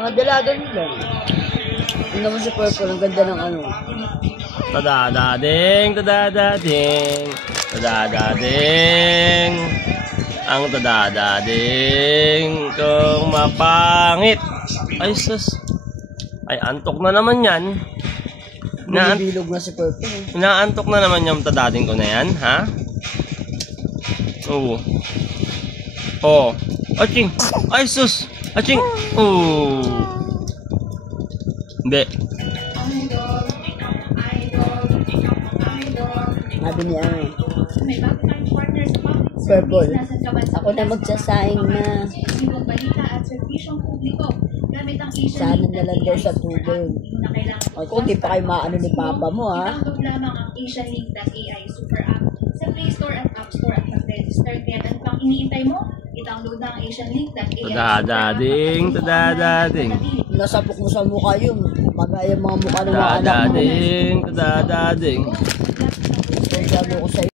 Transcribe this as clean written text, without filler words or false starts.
Mga dalado nila. Tingnan mo si Purple, ang ganda ng ano. Tadadading, tadadading, tadadading. Ang tadadading kung mapangit. Ay sus. Ay antok na naman yan. Binibilog na si Purple. Inaantok na naman yung tadading ko na yan, ha? Oo. Oh. Aching. Ay sus. Aching. Oo. Hindi. Sabi niya Purple, ako na magsasaing na sana na lang daw sa tubig. O kung di pa kayo maano ni Papa mo, ha? I-download lamang ang AsianLink.ai super app sa Play Store at App Store at mag-register. Kaya ano pang iniintay mo? I-download na ang AsianLink.ai Tadadading, tadadading. Nasapok mo sa mukha yun. Magaya mga mukha ng mga anak mo. Tadadading, tadadading. Sabi ko sa'yo.